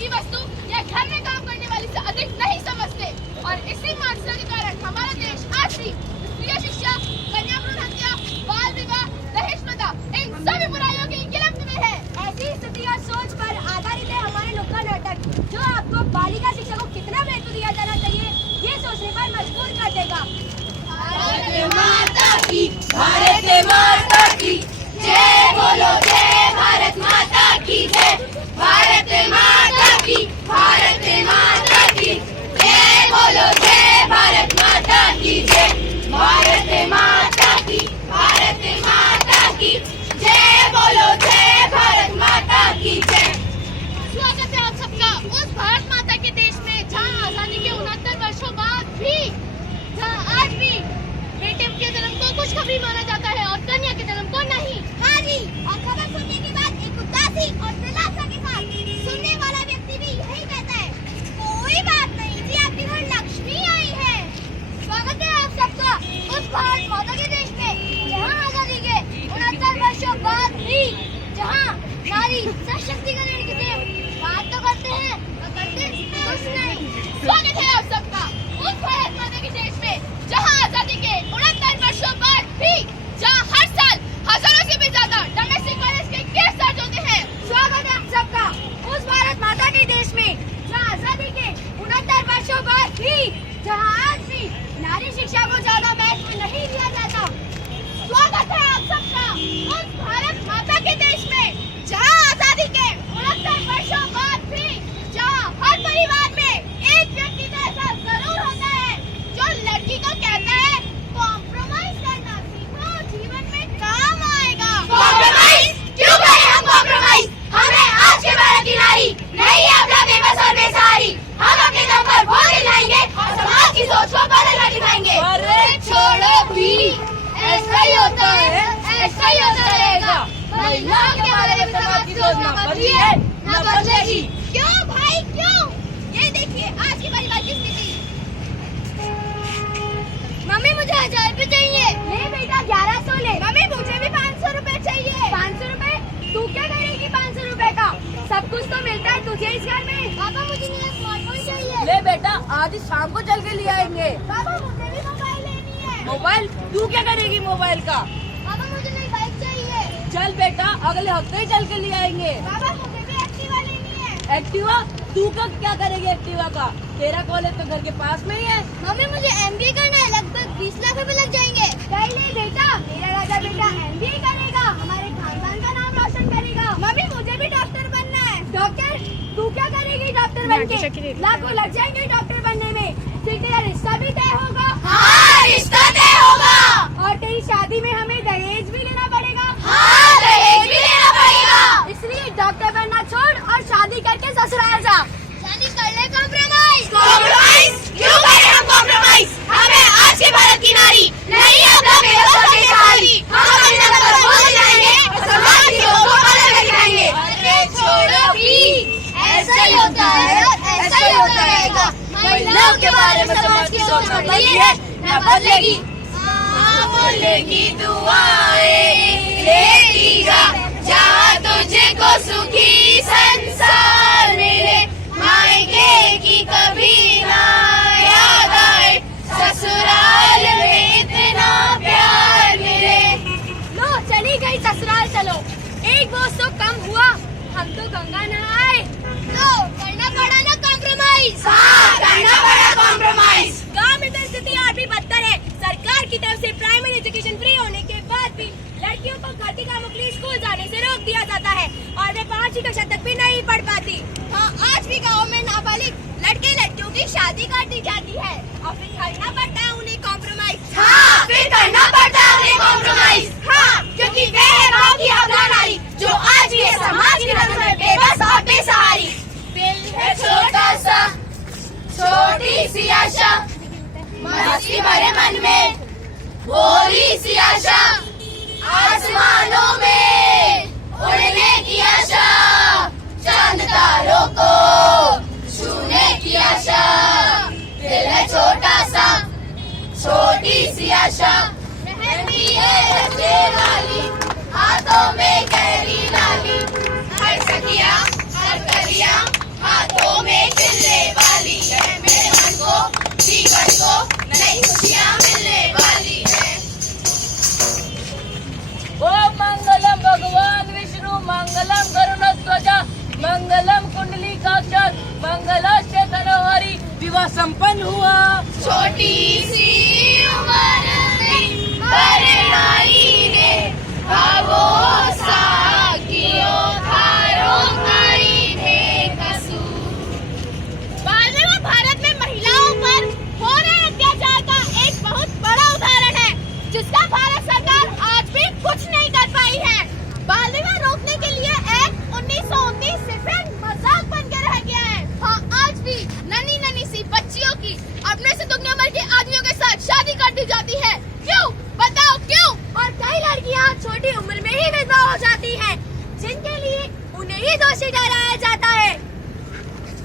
की वस्तु या घर में काम करने वाली से अधिक नहीं समझते। और इसी मानसिकता के कारण हमारा देश आज भी स्त्रीय शिक्षा, कन्या भ्रूण हत्या, बाल विवाह, दहेज प्रथा इन सभी बुराइयों की गिरफ्त में है। ऐसी स्थिति और सोच पर आधारित है हमारे नुक्कड़ नाटक, जो आपको बालिका शिक्षा को कितना महत्व दिया जाना चाहिए ये सोचने पर मजबूर कर देगा। भारत माता की, भारत माता की जय बोलो, जय भारत माता की जय। भारत माता की, भारत माता की जय बोलो, जय भारत माता की जय। भारत माता की, भारत माता की जय बोलो, जय भारत माता की जय। स्वागत है आप सबका उस भारत माता के देश में जहाँ आजादी के 69 वर्षों बाद भी, जहाँ आज भी बेटे के जन्म को खुशखबरी माना जाता है और कन्या के जन्म को नहीं। हाँ जी, और खबर सुनने के बाद एक उदासी और निराशा के साथ सुनने वाला व्यक्ति भी यही कहता है, कोई बात नहीं जी, आपके घर लक्ष्मी आई है। स्वागत है आप सबका उस भारत माता के देश में जहाँ आजादी के 69 वर्षों बाद भी, जहाँ नारी सशक्तिकरण की बात तो करते हैं और करते कुछ नहीं। स्वागत है आप सबका उस भारत माता के देश में जहाँ आजादी के 69 वर्षों बाद भी, जहाँ हर साल हजारों से भी ज्यादा डोमेस्टिक वायलेंस के केस दर्ज होते हैं। स्वागत है आप सबका उस भारत माता के देश में जहाँ आजादी के 69 वर्षों बाद भी, जहाँ आज भी नारी शिक्षा को ज्यादा महत्व नहीं दिया जाता। स्वागत है आप सबका उस भारत माता के देश में जहाँ आजादी के 69 वर्षों बाद भी, जहाँ हर परिवार में एक व्यक्ति तो ऐसा जरूर होता है जो लड़की को कहता है, कॉम्प्रोमाइज करना सीखो, जीवन में काम आएगा। कॉम्प्रोमाइज क्यों करें हम कॉम्प्रोमाइज? हमें आज के भारत की नारी नहीं है अपना बेबस और बेसहारी। हम अपने दम पर वो दिलाएंगे और समाज की सोच को बदलना दिखाएंगे। अरे छोड़ो भी, ऐसा ही होता है, ऐसा ही होता रहेगा। महिलाओं के बारे में समाज की सोच न बदली है, न बदलेगी। क्यों भाई क्यों? ये देखिए आज के परिवार की स्थिति। मम्मी मुझे 1000 रुपए चाहिए। ले बेटा 1100 ले। मम्मी मुझे भी 500 रुपए चाहिए। 500 रुपए? तू क्या करेगी 500 रुपए का? सब कुछ तो मिलता है तुझे इस घर में। पापा मुझे नया स्मार्टफोन चाहिए। ले बेटा आज शाम को चल के ले आएंगे। पापा मुझे भी मोबाइल लेनी है। मोबाइल? तू क्या करेगी मोबाइल का? पापा मुझे नई बाइक चाहिए। चल बेटा अगले हफ्ते ही चल के ले आएंगे। पापा मुझे भी एक्टिवा लेनी है। एक्टिवा? तू का क्या करेगी एक्टिवा का? तेरा कॉलेज तो घर के पास में ही है। मम्मी मुझे MBA करना है, लगभग 20 लाख रुपए लग जाएंगे। कर ले बेटा, मेरा राजा बेटा MBA करेगा, हमारे खानदान का नाम रोशन करेगा। मम्मी मुझे भी डॉक्टर बनना है। डॉक्टर? तू क्या करेगी डॉक्टर बन के? लाखों लग जाएंगे डॉक्टर बनने में। फिर तेरा रिश्ता भी तय होगा। हाँ रिश्ता तय होगा। और तेरी शादी में हमें दहेज भी लेना पड़ेगा। हाँ दहेज भी लेना पड़ेगा। इसलिए डॉक्टर बनना छोड़ और शादी करके ससुराल जा। शादी कर ले कॉम्प्रोमाइज। कॉम्प्रोमाइज क्यों करें हम कॉम्प्रोमाइज? हमें आज के भारत की नारी नहीं अपना बेबस और बेसहारी। हम अपने दम पर वो दिलाएंगे और समाज की सोच को बदलकर दिखाएंगे। अरे छोड़ो भी, ऐसा ही होता है, ऐसा ही होता रहेगा। महिलाओं के बारे में समाज की सोच न बदली है, न बदलेगी। बोलेगी दुआएं लेती जा, जहाँ तुझको सुखी संसार मिले। मायके की कभी ना याद आए, ससुराल में इतना प्यार मिले। लो चली गई ससुराल, चलो एक बोझ तो कम हुआ, हम तो गंगा नहाए। तो करना पड़ा ना कॉम्प्रोमाइज। हाँ करना पड़ा कॉम्प्रोमाइज। गाँव में तो स्थिति और भी बदतर है। सरकार की तरफ से प्राइमरी एजुकेशन फ्री होने के बाद भी लड़कियों को घर के कामों के लिए स्कूल जाने से रोक दिया जाता है और वे 5वीं कक्षा तक भी नहीं पढ़ पाती। हाँ आज भी गाँव में नाबालिग लड़के लड़कियों की शादी कर दी जाती है और फिर करना पड़ता है उन्हें कॉम्प्रोमाइज। हाँ फिर करना पड़ता है उन्हें कॉम्प्रोमाइज। हाँ क्योंकि वे है गाँव की अबला नारी जो आज भी है समाज की नजर में बेबस और बेसहारी। दिल है छोटा सा, छोटी सी आशा, मस्ती भरे मन में भोली सी आशा, आसमानों में उड़ने की आशा, चांद तारों को छूने की आशा। दिल है छोटा सा, छोटी सी आशा, रहती है रचे वाली, हाथों में गहरी लाली। हर सखिया हर कलिया हाथों मंगलाष्टक तनोहरी विवाह संपन्न हुआ। छोटी सी उम्र में बरनाई ने भावो साकियो थारो नाई ने कसूर। बाल विवाह भारत में महिलाओं पर हो रहे अत्याचार का एक बहुत बड़ा उदाहरण है, जिसका भारत सरकार आज भी कुछ नहीं कर पाई है। बाल विवाह रोकने के लिए एक्ट 1919 सिर्फ एक मजाक बन के रह गया है। हाँ, आज भी नन्ही नन्ही सी बच्चियों की अपने से दुगनी उम्र के आदमियों के साथ शादी कर दी जाती है। क्यों? बताओ क्यों? और कई लड़कियां छोटी उम्र में ही विधवा हो जाती हैं, जिनके लिए उन्हें ही दोषी ठहराया जाता है।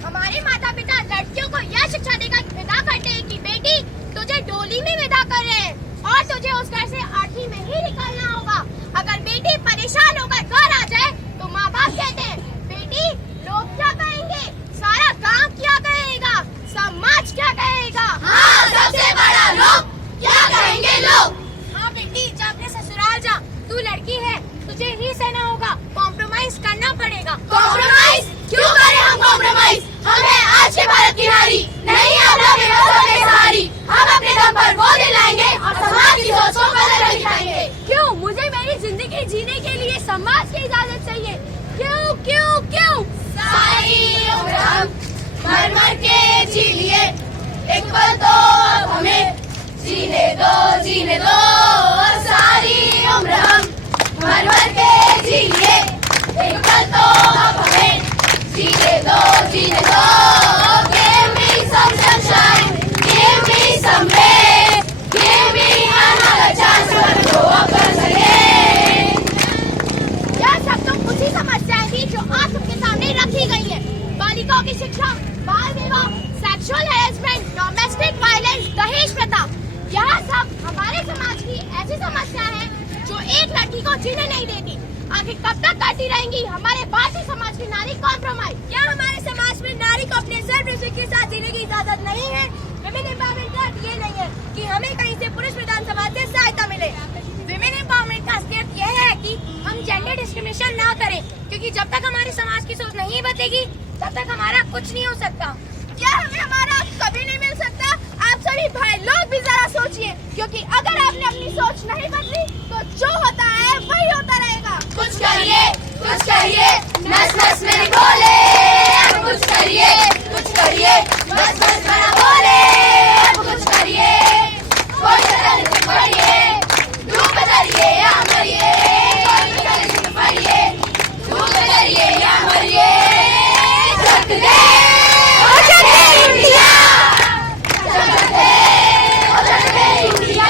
हमारे माता पिता लड़कियों को यह शिक्षा देकर विदा करते हैं कि बेटी तुझे डोली में विदा कर रहे हैं और तुझे उस घर से 8वीं में ही निकलना होगा। अगर बेटी परेशान होकर घर आ जाए तो माँ बाप कहते हैं, बेटी लोग क्या कहेंगे, सारा गांव क्या कहेगा, समाज क्या कहेगा। हाँ, सबसे बड़ा लोग क्या कहेंगे लोग। हाँ बेटी, जब अपने ससुराल जा, तू लड़की है, तुझे ही सहना होगा, कॉम्प्रोमाइज करना पड़ेगा। कॉम्प्रोमाइज क्यों करें हम कॉम्प्रोमाइज? हम हैं आज के भारत की नारी, नहीं अपना बेरोजगार के सहारी। हम अपने दम पर वो दिलाएंगे और समाज की सोच को बदल कर दिखाएंगे। क्यों? मुझे मेरी जिंदगी जीने के लिए समाज की इजाजत चाहिए। क्यों क्यों क्यों? सारी उम्र हम मर मर के जी लिए, एक पल तो अब हमें जीने दो। और सारी उम्र हम मर मर के जी लिए, एक पल तो अब हमें जीने दो। Give me some sunshine, give me some rain, give me another chance to grow up again. यह सब तो उसी समस्याएं थी जो आज सबके सामने रखी गई है। बालिकाओं की शिक्षा, बाल विवाह, सेक्सुअल हैरेसमेंट, डोमेस्टिक वायलेंस, दहेज प्रथा, यह सब हमारे समाज की ऐसी समस्या है जो एक लड़की को जीने नहीं देती। आखिर कब तक करती रहेंगी हमारे भारतीय समाज की नारी कॉम्प्रोमाइज? क्या हमारे समाज में नारी को अपने सर्व रिश्ते के साथ जीने की इजाजत नहीं है? विमेन एम्पावरमेंट का अर्थ ये नहीं है कि हमें कहीं से पुरुष प्रधान समाज से सहायता मिले। विमेन एम्पावरमेंट का असलियत यह है कि हम जेंडर डिस्क्रिमिनेशन ना करें, क्योंकि जब तक हमारे समाज की सोच नहीं बदलेगी तब तक हमारा कुछ नहीं हो सकता। क्या हमें हमारा कभी नहीं मिल सकता? आप सभी भाई लोग भी जरा सोचिए, क्योंकि अगर आपने अपनी सोच नहीं बदली तो जो होता है वही होता रहेगा। कुछ करिए, नस नस में बोले। कुछ करिए, बस बस बना बोले। कुछ करिए, कोई कदम बढ़िए, धूप बदलिए या मरिए। कोई कदम बढ़िए, धूप बदलिए या मरिए। जग दे इंडिया, इंडिया।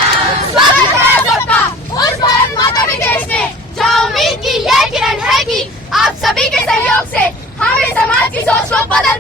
स्वागत है सबका उस भारत माता के देश में, जहाँ उम्मीद की यह किरण है कि आप सभी के सहयोग से हम इस समाज की सोच को बदल